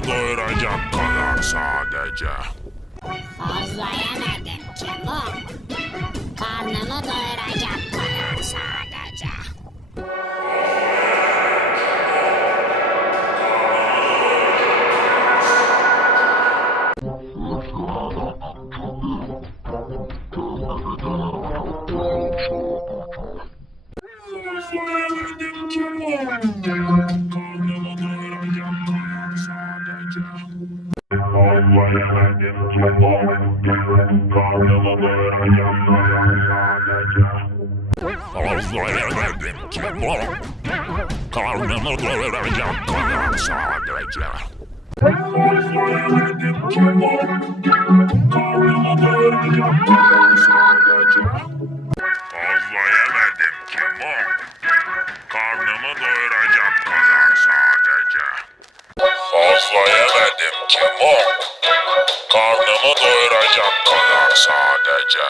Karnımı doyuracak kadar sadece. Fazla yemedim Kimo. Karnımı doyuracak kadar sadece. Yemedim Kimo. Karnımı doyuracak kadar sadece. Yemedim Kimo. Karnımı doyuracak kadar sadece. Fazla yemedim Kimo. Karnımı doyuracak kadar sadece. Fazla yemedim Kimo. Karnımı doyuracak kadar sadece. Fazla yemedim Kimo. Karnımı doyuracak kadar sadece. Fazla yemedim Kimo. Karnımı doyuracak kadar sadece.